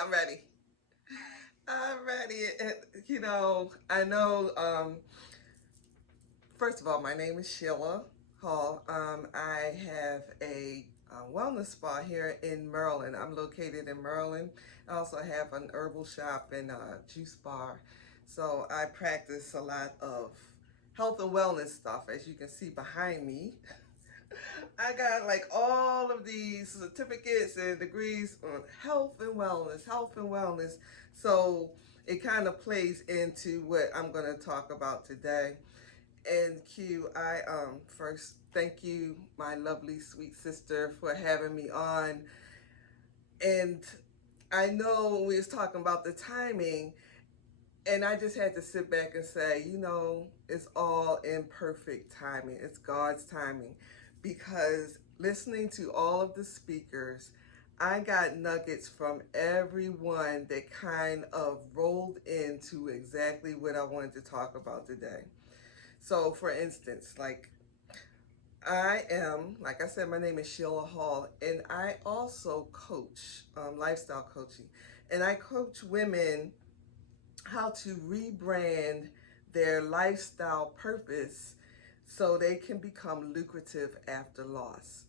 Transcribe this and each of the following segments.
I'm ready. I'm ready. I know, first of all, my name is Sheila Hall. I have a wellness spa here in Maryland. I'm located in Maryland. I also have an herbal shop and a juice bar. So I practice a lot of health and wellness stuff, as you can see behind me. I got like all of these certificates and degrees on health and wellness, health and wellness. So it kind of plays into what I'm going to talk about today. And Q, I first thank you, my lovely sweet sister, for having me on. And I know we was talking about the timing, and I just had to sit back and say, it's all in perfect timing. It's God's timing. Because listening to all of the speakers, I got nuggets from everyone that kind of rolled into exactly what I wanted to talk about today. So, for instance, like I said, my name is Sheila Hall, and I also coach lifestyle coaching. And I coach women how to rebrand their lifestyle purpose so they can become lucrative after loss.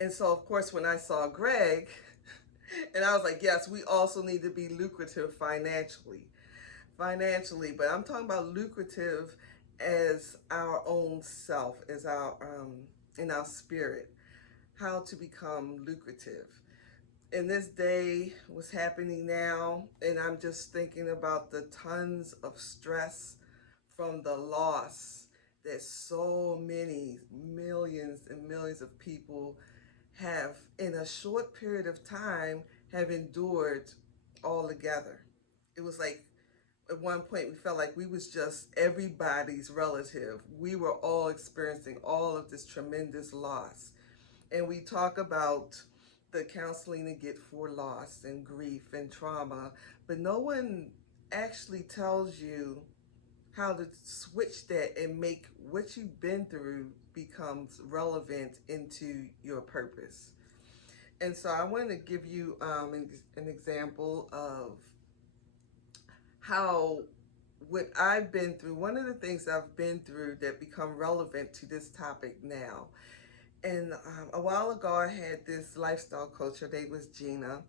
And so, of course, when I saw Greg, and I was like, yes, we also need to be lucrative financially. Financially, but I'm talking about lucrative as our own self, as our in our spirit, how to become lucrative. And this day was happening now, and I'm just thinking about the tons of stress from the loss that so many millions and millions of people have in a short period of time have endured all together. It was like at one point we felt like we was just everybody's relative. We were all experiencing all of this tremendous loss. And we talk about the counseling to get for loss and grief and trauma, but no one actually tells you how to switch that and make what you've been through becomes relevant into your purpose. And so I want to give you an example of how what I've been through, one of the things I've been through that become relevant to this topic now. And a while ago, I had this lifestyle coach. Her name was Gina.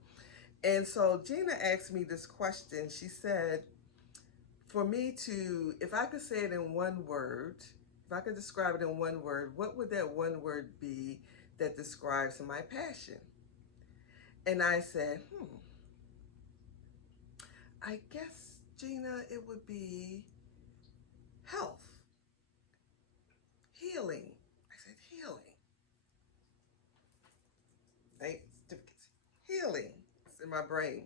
And so Gina asked me this question. She said, for me to, if I could say it in one word, if I could describe it in one word, what would that one word be that describes my passion? And I said, I guess, Gina, it would be health, healing. I said, healing. Right? Healing. It's in my brain.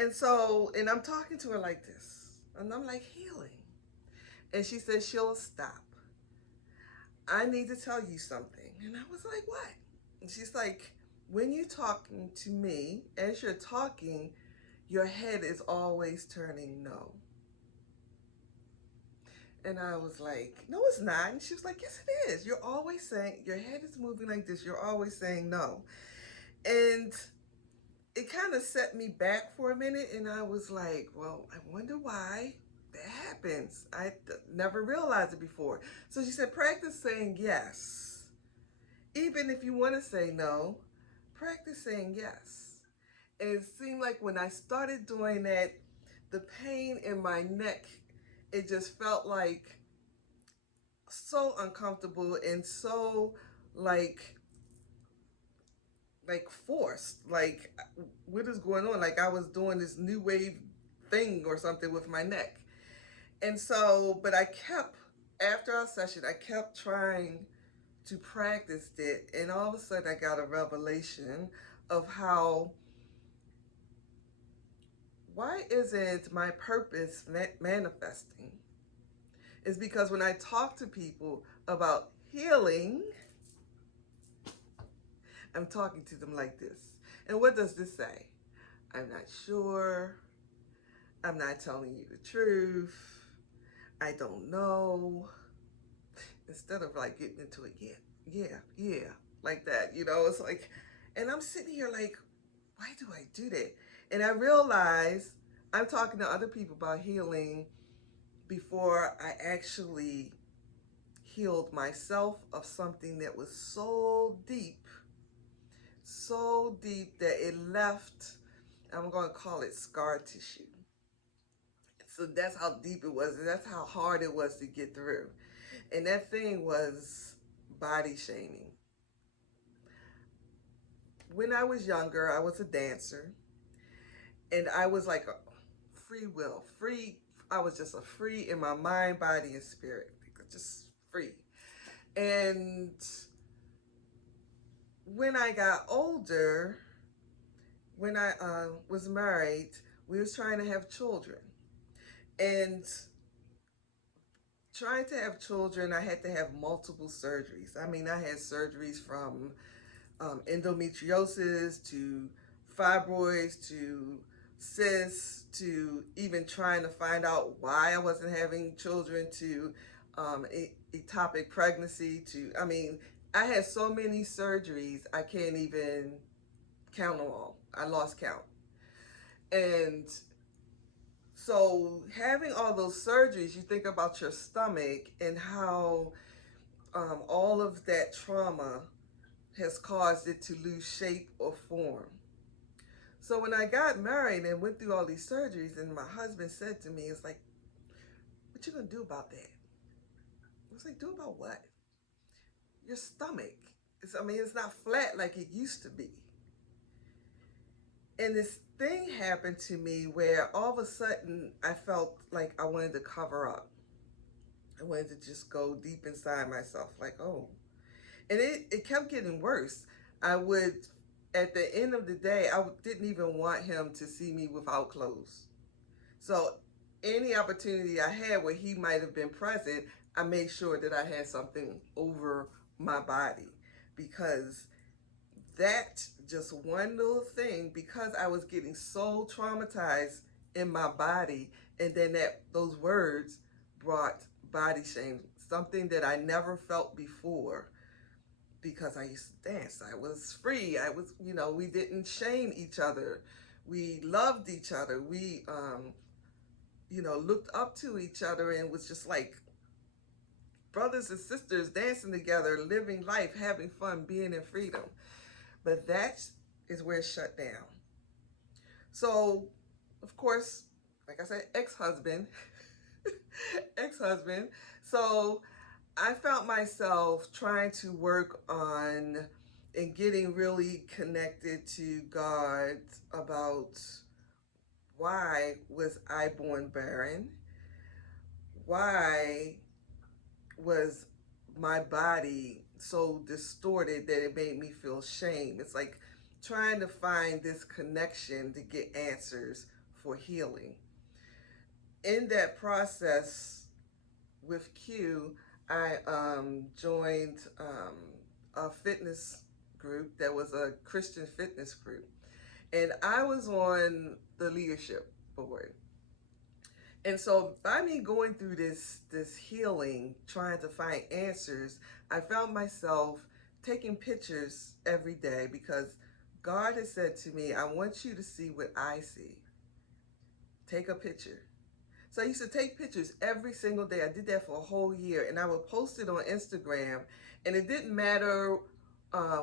And so, and I'm talking to her like this. And I'm like, healing. And she said, Sheila, stop. I need to tell you something. And I was like, what? And she's like, when you're talking to me, as you're talking, your head is always turning no. And I was like, no, it's not. And she was like, yes, it is. You're always saying, your head is moving like this. You're always saying no. And it kind of set me back for a minute. And I was like, well, I wonder why that happens. I never realized it before. So she said, practice saying yes. Even if you want to say no, practice saying yes. And it seemed like when I started doing that, the pain in my neck, it just felt like so uncomfortable and so like forced. Like, what is going on? Like I was doing this new wave thing or something with my neck. And so, but I kept, after our session, I kept trying to practice it. And all of a sudden I got a revelation of how, why isn't my purpose manifesting? It's because when I talk to people about healing, I'm talking to them like this. And what does this say? I'm not sure. I'm not telling you the truth. I don't know. Instead of like getting into it, yeah, like that, it's like, and I'm sitting here like, why do I do that? And I realized I'm talking to other people about healing before I actually healed myself of something that was so deep that it left, I'm going to call it scar tissue. So that's how deep it was, and that's how hard it was to get through. And that thing was body shaming. When I was younger, I was a dancer, and I was like a free will, free. I was just a free in my mind, body, and spirit, just free. And when I got older, when I was married, we was trying to have children. And trying to have children, I had to have multiple surgeries. I mean, I had surgeries from endometriosis to fibroids to cysts to even trying to find out why I wasn't having children to ectopic pregnancy to, I mean, I had so many surgeries, I can't even count them all. I lost count. And so having all those surgeries, you think about your stomach and how all of that trauma has caused it to lose shape or form. So when I got married and went through all these surgeries, and my husband said to me, it's like, what you gonna do about that? I was like, do about what? Your stomach. I mean, it's not flat like it used to be. And this thing happened to me where all of a sudden I felt like I wanted to cover up. I wanted to just go deep inside myself, like, oh. And it kept getting worse. I would, at the end of the day, I didn't even want him to see me without clothes. So any opportunity I had where he might have been present, I made sure that I had something over my body, because that just one little thing, because I was getting so traumatized in my body, and then those words brought body shame, something that I never felt before, because I used to dance. I was free. I was, we didn't shame each other. We loved each other. We, looked up to each other and was just like brothers and sisters dancing together, living life, having fun, being in freedom. But that is where it shut down. So, of course, like I said, ex-husband. So I found myself trying to work on and getting really connected to God about why was I born barren? Why was my body so distorted that it made me feel shame? It's like trying to find this connection to get answers for healing. In that process with Q, I joined a fitness group that was a Christian fitness group. And I was on the leadership board. And so by me going through this healing, trying to find answers, I found myself taking pictures every day, because God has said to me, I want you to see what I see. Take a picture. So I used to take pictures every single day. I did that for a whole year, and I would post it on Instagram, and it didn't matter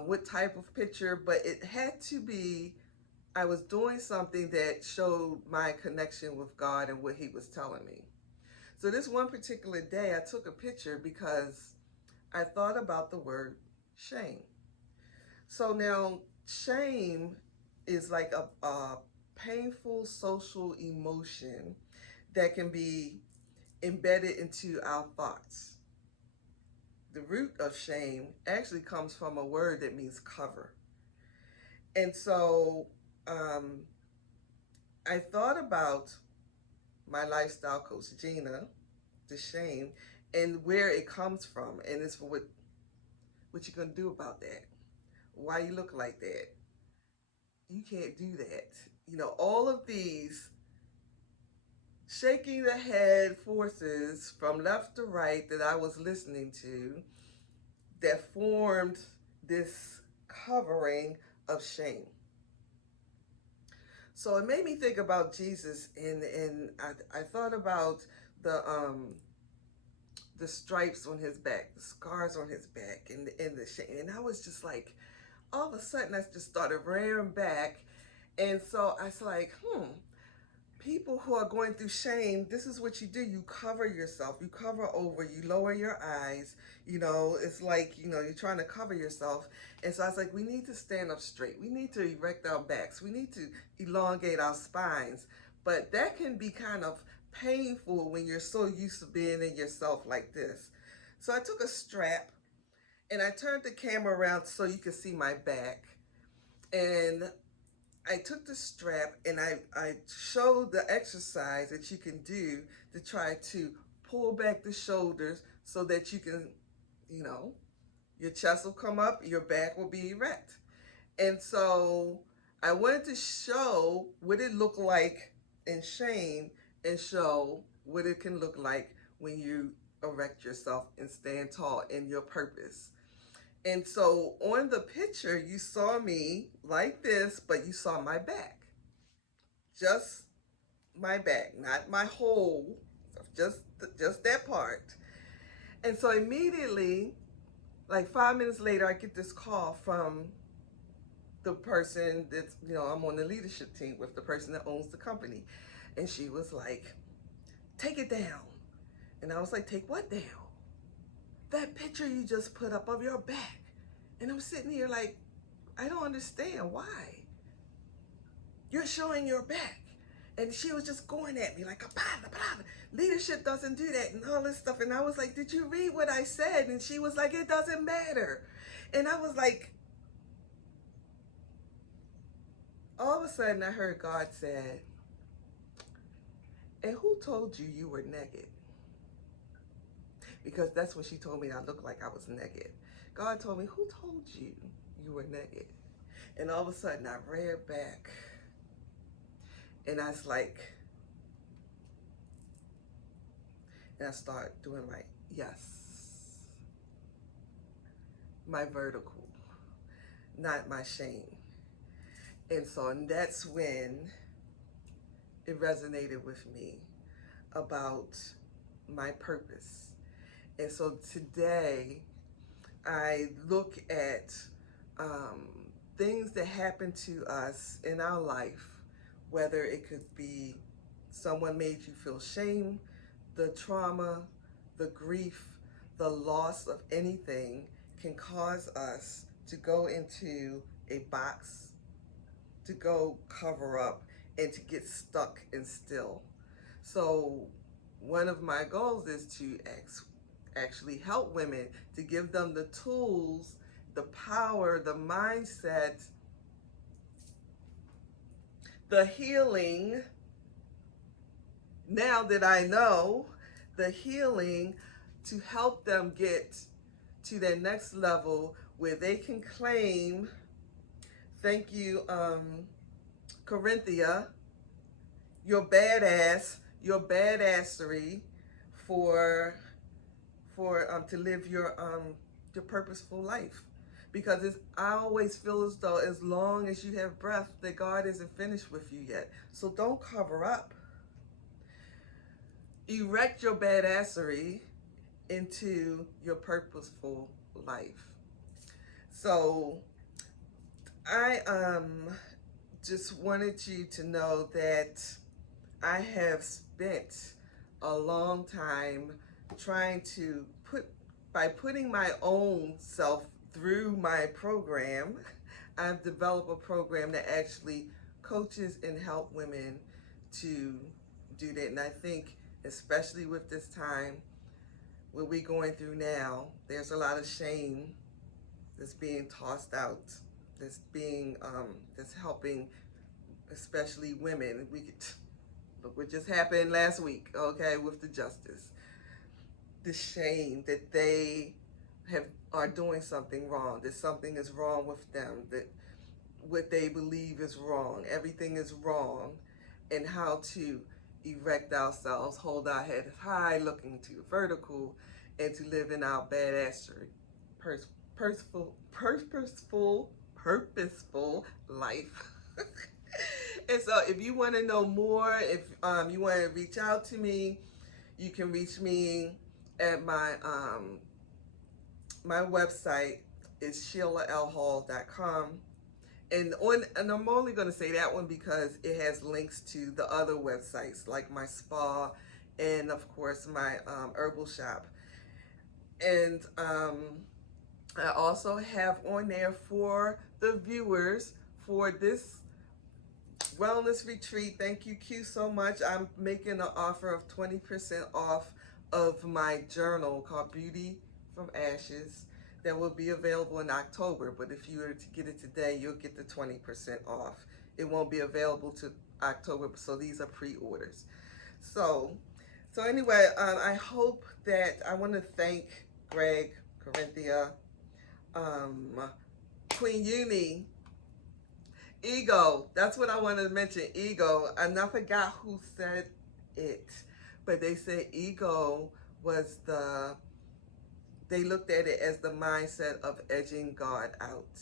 what type of picture, but it had to be, I was doing something that showed my connection with God and what He was telling me. So this one particular day, I took a picture because I thought about the word shame. So now, shame is like a painful social emotion that can be embedded into our thoughts. The root of shame actually comes from a word that means cover. And so I thought about my lifestyle coach, Gina, the shame, and where it comes from. And it's for what you gonna do about that? Why you look like that? You can't do that. All of these shaking the head forces from left to right that I was listening to that formed this covering of shame. So it made me think about Jesus, and I thought about the um the stripes on his back, the scars on his back, and the shame. And I was just like, all of a sudden, I just started rearing back. And so I was like, people who are going through shame, this is what you do. You cover yourself, you cover over, you lower your eyes. It's like, you're trying to cover yourself. And so I was like, we need to stand up straight. We need to erect our backs. We need to elongate our spines. But that can be kind of painful when you're so used to being in yourself like this. So I took a strap and I turned the camera around so you could see my back. And I took the strap and I showed the exercise that you can do to try to pull back the shoulders so that you can, your chest will come up, your back will be erect. And so I wanted to show what it looked like in shame and show what it can look like when you erect yourself and stand tall in your purpose. And so on the picture, you saw me like this, but you saw my back. Just my back, not my whole, just that part. And so immediately, like 5 minutes later, I get this call from the person that's, I'm on the leadership team with the person that owns the company. And she was like, take it down. And I was like, take what down? That picture you just put up of your back. And I'm sitting here like, I don't understand why. You're showing your back. And she was just going at me like, leadership doesn't do that and all this stuff. And I was like, did you read what I said? And she was like, it doesn't matter. And I was like, all of a sudden I heard God said, and who told you you were naked? Because that's what she told me I looked like I was naked. God told me, who told you you were naked? And all of a sudden I reared back and I was like, and I started doing my yes, my vertical, not my shame. And so that's when it resonated with me about my purpose. And so today I look at things that happen to us in our life, whether it could be someone made you feel shame, the trauma, the grief, the loss of anything can cause us to go into a box, to go cover up, and to get stuck and still. So one of my goals is to actually help women, to give them the tools, the power, the mindset, the healing. Now that I know the healing, to help them get to their next level where they can claim, thank you, Corinthia, your badassery for to live your purposeful life. Because I always feel as though as long as you have breath, that God isn't finished with you yet. So don't cover up. Erect your badassery into your purposeful life. So I just wanted you to know that I have spent a long time trying to by putting my own self through my program. I've developed a program that actually coaches and help women to do that. And I think, especially with this time, what we're going through now, there's a lot of shame that's being tossed out, that's being, that's helping, especially women. Look what just happened last week, okay, with the justice. The shame that they are doing something wrong, that something is wrong with them, that what they believe is wrong, everything is wrong, and how to erect ourselves, hold our head high, looking to the vertical, and to live in our badassery, purposeful life. And so if you want to know more, if you want to reach out to me, you can reach me at my website is SheilaLHall.com. And I'm only going to say that one because it has links to the other websites like my spa and of course my herbal shop. And I also have on there for the viewers for this wellness retreat. Thank you, Q, so much. I'm making an offer of 20% off of my journal called Beauty from Ashes that will be available in October. But if you were to get it today, you'll get the 20% off. It won't be available to October, so these are pre-orders. So, so anyway, I hope that I want to thank Greg, Corinthia, um, Queen Uni, Ego. That's what I wanted to mention. Ego. And I forgot who said it, but they said ego was they looked at it as the mindset of edging God out.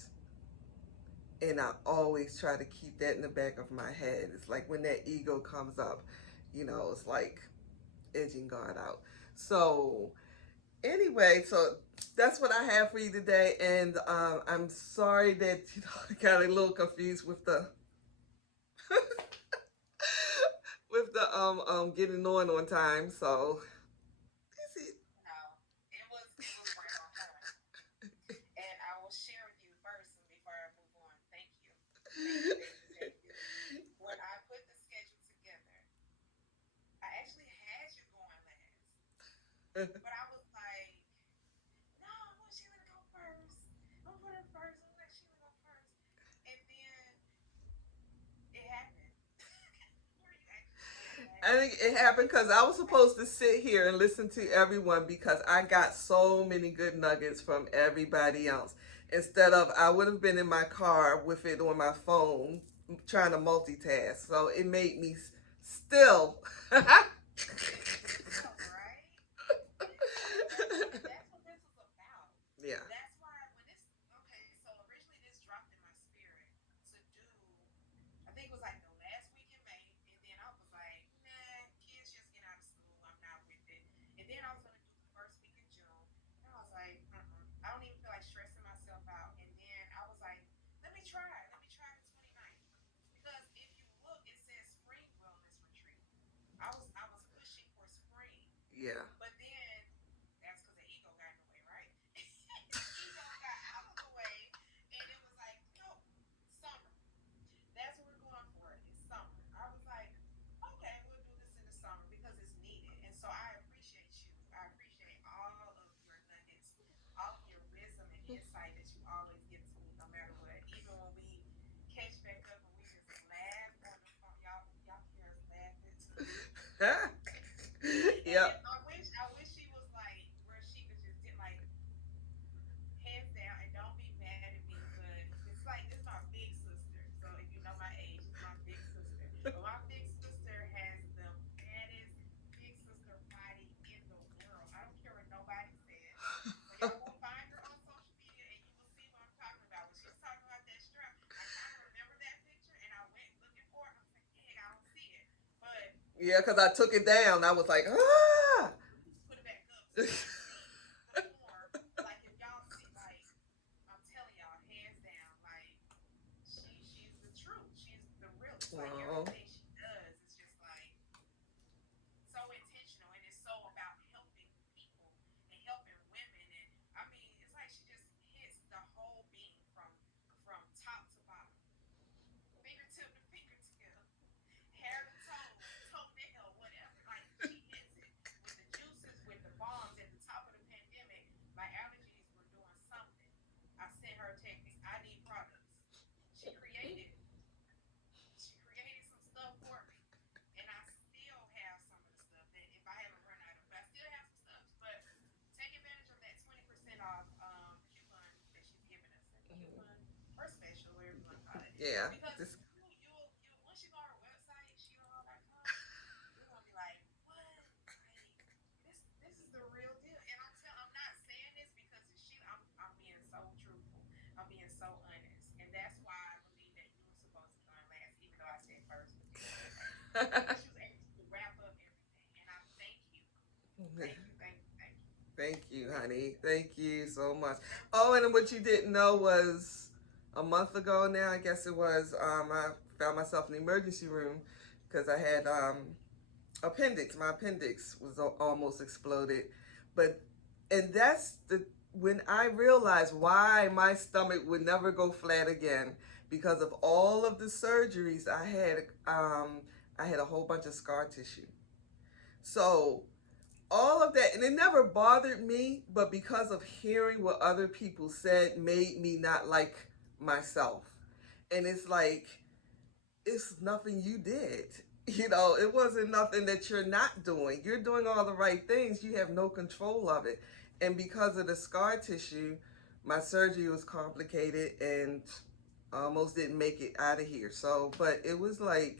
And I always try to keep that in the back of my head. It's like when that ego comes up, it's like edging God out. So anyway, so that's what I have for you today, and I'm sorry that I got a little confused with the with the getting on time. So is it? No, it was right on time. And I will share with you first before I move on. Thank you. Thank you. When I put the schedule together, I actually had you going last, but I was like, no, I want Sheila to go first. I'm put her first. I'm let Sheila go first. And then it happened. I think it happened because I was supposed to sit here and listen to everyone because I got so many good nuggets from everybody else. Instead of, I would have been in my car with it on my phone trying to multitask. So it made me still. Yeah. That's why when this, okay, so originally this dropped in my spirit to do, I think it was like the last week in May, and then I was like, nah, kids just get out of school, I'm not with it. And then I was going to do the first week in June, and I was like, I don't even feel like stressing myself out. And then I was like, let me try the 29th. Because if you look, it says spring wellness retreat. I was pushing for spring. Yeah. But then that's because the ego got in the way, right? Ego got out of the way, and it was like, nope, summer. That's what we're going for. It's summer. I was like, okay, we'll do this in the summer because it's needed. And so I appreciate you. I appreciate all of your nuggets, all of your wisdom and insight that you always give to me, no matter what. Even when we catch back up and we just laugh on the phone, y'all hear us laughing. Yep. I wish she was like where she could just get like hands down and don't be mad at me, but it's like this is my big sister. So if you know my age, it's my big sister. But my big sister has the baddest big sister body in the world. I don't care what nobody says. So y'all will find her on social media and you will see what I'm talking about. When she's talking about that strap, I kind of remember that picture and I went looking for it. I was like, dang, I don't see it. But yeah, because I took it down. I was like, ah. Put it back up. So like if y'all see, like I'm telling y'all, hands down, like she's the truth. She's the real. Like everything she does is just like so intentional, and it's so about helping people and helping women. And I mean, it's like she just hits the whole being from top to bottom, fingertip to fingertip, hair to toe, toenail, whatever. Like she hits it with the juices, with the bombs. At the top of the pandemic, my allergies were doing something. I sent her a text. I need products. She created. She created some stuff for me, and I still have some of the stuff that if I haven't run out of, but I still have some stuff. But take advantage of that 20% off coupon that she's giving us. A coupon or special, whatever you want to call it. Yeah. Because you once you go on our website, SheilaHall.com, you're gonna be like, what? Like this is the real deal. And I'm not saying this because it's Sheila. I'm being so truthful. I'm being so honest, and that's why I believe that you were supposed to join last, even though I said first. Thank you, honey. Thank you so much. Oh, and what you didn't know was a month ago now, I guess it was, I found myself in the emergency room because I had appendix. My appendix was almost exploded. But, and that's when I realized why my stomach would never go flat again, because of all of the surgeries I had a whole bunch of scar tissue. So all of that, and it never bothered me, but because of hearing what other people said made me not like myself. And it's like, it's nothing you did. You know, it wasn't nothing that you're not doing. You're doing all the right things. You have no control of it. And because of the scar tissue, my surgery was complicated and I almost didn't make it out of here. So, but it was like,